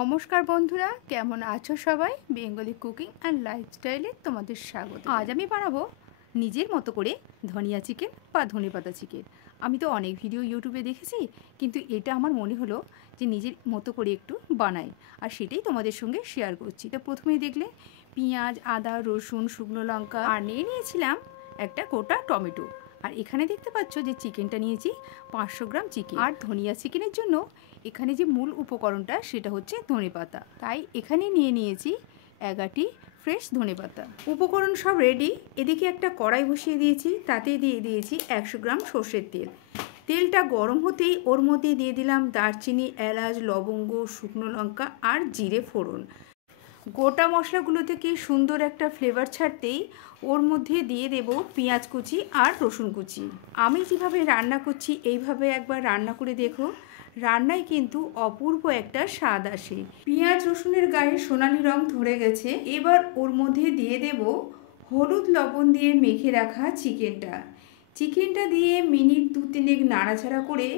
নমস্কার বন্ধুরা, কেমন আছো সবাই? বেঙ্গলি কুকিং অ্যান্ড লাইফস্টাইলে তোমাদের স্বাগত। আজ আমি বানাবো নিজের মতো করে ধনিয়া চিকেন বা ধনেপাতা চিকেন। আমি তো অনেক ভিডিও ইউটিউবে দেখেছি, কিন্তু এটা আমার মনে হলো যে নিজের মতো করে একটু বানাই, আর সেটাই তোমাদের সঙ্গে শেয়ার করছি। তো প্রথমেই দেখলে পেঁয়াজ, আদা, রসুন, শুকনো লঙ্কা আর নিয়েছিলাম একটা গোটা টমেটো। আর এখানে দেখতে পাচ্ছ যে চিকেনটা নিয়েছি 500 গ্রাম চিকেন। আর ধনিয়া চিকেনের জন্য এখানে যে মূল উপকরণটা সেটা হচ্ছে ধনেপাতা, তাই এখানে নিয়েছি 11টি ফ্রেশ ধনেপাতা। উপকরণ সব রেডি। এদিকে একটা কড়াই বসিয়ে দিয়েছি, তাতে দিয়ে দিয়েছি 100 গ্রাম সর্ষের তেল। তেলটা গরম হতেই ওর মধ্যে দিয়ে দিলাম দারচিনি, এলাচ, লবঙ্গ, শুকনো লঙ্কা আর জিরে ফোড়ন। গোটা মশলাগুলো থেকে সুন্দর একটা ফ্লেভার ছাড়তেই ওর মধ্যে দিয়ে দেব পেঁয়াজ কুচি আর রসুন কুচি। আমি যেভাবে রান্না করছি এইভাবে একবার রান্না করে দেখো, রান্নায় কিন্তু অপূর্ব একটা স্বাদ আসে। পেঁয়াজ রসুনের গায়ে সোনালি রং ধরে গেছে। এবার ওর মধ্যে দিয়ে দেব হলুদ লবণ দিয়ে মেখে রাখা চিকেনটা দিয়ে মিনিট 2-3 নাড়াচাড়া করে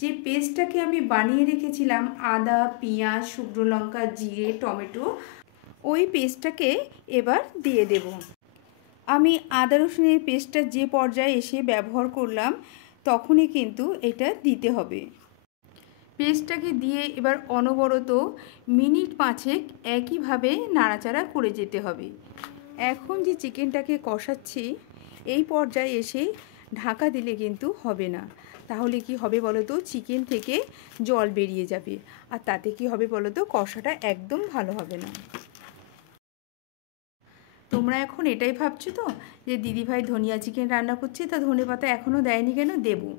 যে পেস্টটাকে আমি বানিয়ে রেখেছিলাম, আদা, পেঁয়াজ, শুকনো লঙ্কা, জিরে, টমেটো, ওই পেস্টটাকে এবার দিয়ে দেব। আমি আদা রসুনের পেস্টটা যে পর্যায়ে এসে ব্যবহার করলাম তখনই কিন্তু এটা দিতে হবে। পেস্টটাকে দিয়ে এবার অনবরত মিনিট 5 একইভাবে নাড়াচাড়া করে যেতে হবে। এখন যে চিকেনটাকে কষাচ্ছি এই পর্যায়ে এসে ঢাকা দিলে কিন্তু হবে না, তাহলে কি হবে বলো তো, চিকেন থেকে জল বেরিয়ে যাবে, আর তাতে কি হবে বলো তো, কষাটা একদম ভালো হবে না। তোমরা এখন এটাই ভাবছো তো যে দিদিভাই ধনিয়া চিকেন রান্না করছে, তা ধনেপাতা এখনও দেয়নি কেন? দেবো।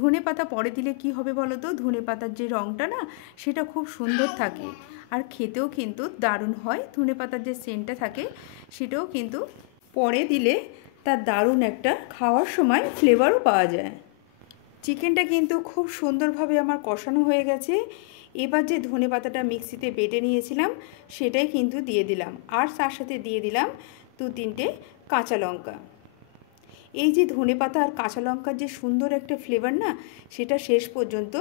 ধনেপাতা পরে দিলে কি হবে বলো তো, ধনেপাতার যে রঙটা না সেটা খুব সুন্দর থাকে, আর খেতেও কিন্তু দারুণ হয়। ধনেপাতার যে সেন্টটা থাকে সেটাও কিন্তু পরে দিলে তার দারুণ একটা খাওয়ার সময় ফ্লেভারও পাওয়া যায়। চিকেনটা কিন্তু খুব সুন্দরভাবে আমার কষানো হয়ে গেছে। এবার যে ধনেপাতাটা মিক্সিতে বেটে নিয়েছিলাম সেটাই কিন্তু দিয়ে দিলাম, আর তার সাথে দিয়ে দিলাম 2-3টে কাঁচা লঙ্কা। এই যে ধনেপাতা আর কাঁচা লঙ্কার যে সুন্দর একটা ফ্লেভার না, সেটা শেষ পর্যন্ত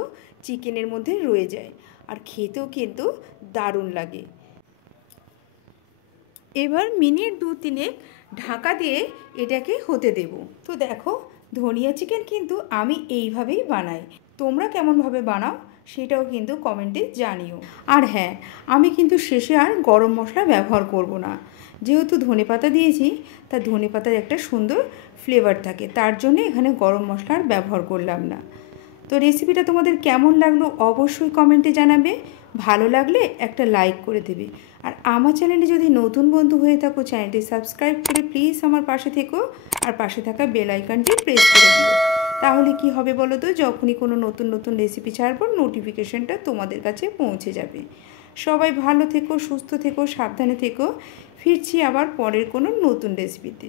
চিকেনের মধ্যে রয়ে যায়, আর খেতেও কিন্তু দারুণ লাগে। এবার মিনিট 2-3 ঢাকা দিয়ে এটাকে হতে দেব। তো দেখো, ধনিয়া চিকেন কিন্তু আমি এইভাবেই বানাই। তোমরা কেমনভাবে বানাও সেটাও কিন্তু কমেন্টে জানিও। আর হ্যাঁ, আমি কিন্তু শেষে আর গরম মশলা ব্যবহার করব না, যেহেতু ধনেপাতা দিয়েছি তা ধনেপাতার একটা সুন্দর ফ্লেভার থাকে, তার জন্য এখানে গরম মশলা আর ব্যবহার করলাম না। তো রেসিপিটা তোমাদের কেমন লাগলো অবশ্যই কমেন্টে জানাবে। ভালো লাগলে একটা লাইক করে দেবে, আর আমার চ্যানেলে যদি নতুন বন্ধু হয়ে থাকো চ্যানেলটি সাবস্ক্রাইব করে প্লিজ আমার পাশে থেকো, আর পাশে থাকা বেল আইকনটি প্রেস করে দিও। তাহলে কি হবে বলো তো, যখনই কোনো নতুন রেসিপি ছাড়বো নোটিফিকেশনটা তোমাদের কাছে পৌঁছে যাবে। সবাই ভালো থেকো, সুস্থ থেকো, সাবধানে থেকো। ফিরছি আবার পরের কোনো নতুন রেসিপিতে।